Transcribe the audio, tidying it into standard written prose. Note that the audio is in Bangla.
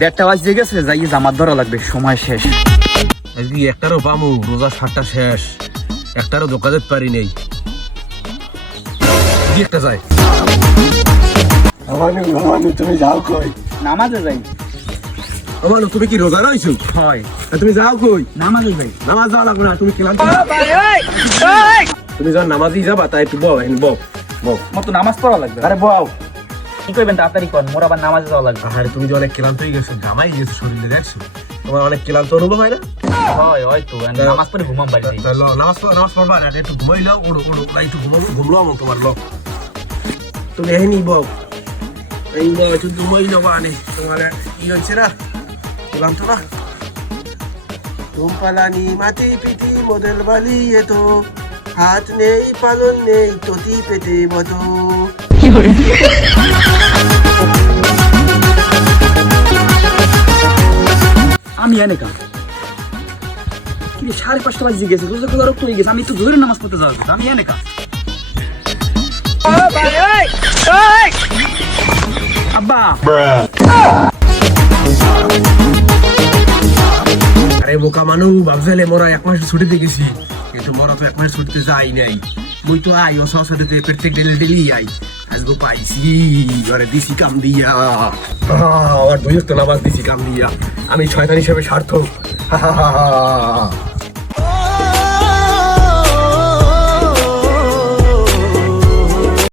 দেড়টা বাজে গেছে, যাই জামাত ধরা লাগবে, সময় শেষ। আজকে একটারও পামু, রোজা 7টা শেষ, একটারও দোকা যেতে পারি নেই। কি একটা যায় তুমি যাও কই? নামাজে যাই। আমার তুমি কি রোজা রইছো? হয়, তুমি যাও কই? নামাজে যাই। নামাজ যাওয়া লাগবে না, তুমি ক্লান্ত। তুমি যখন নামাজই যাবা তাই একটু বও, বও। আমার তো নামাজ পড়া লাগবে। আরে বও। কি করবেন তাড়াতাড়ি কর, মোর আবার নামাজে যাওয়া লাগবে। আরে তুমি যে অনেক ক্লান্ত হয়ে গেছো, ঘামাই গেছো শরীরে, দেখছো তোমার অনেক ক্লান্ত অনুভব হয় না? হয় হয়তো, নামাজ পড়ে ঘুমাম বাড়ি যাই। নামাজ পড়বা না, একটু ঘুমাই লাও, ওড়ো একটু ঘুমলো আমার তোমার লো। তুমি এখানেই বও, এই বও, একটু ঘুমাই লাও। আনে তোমার কি হয়েছে না, ক্লান্ত না? तुम पलानी माटी पीटी मोदल वाली ये तो हाथ नहीं पालन नहीं तोती पेटे बतो। আমি এনে কাম কি 5:30 বাজে গেছে, রোজা খোলা রক্ত হয়ে গেছে, আমি তো জোরে নামাজ পড়তে যাওয়া আমি এনে কাম। আব্বা আরে বোকা মানু, ভাবছিলে মোরা 1 মাস ছুটিতে গেছি, কিন্তু মোরা তো 1 মাস ছুটিতে যাই নাই। মুই তো আই ও সসারিতে প্রত্যেক ডেলি আই। আজগো পাইছি আরে দিছি কাম দিয়া, আর দুই তো নামাজ দিছি কাম দিয়া। আমি শয়তান হিসেবে সার্থক।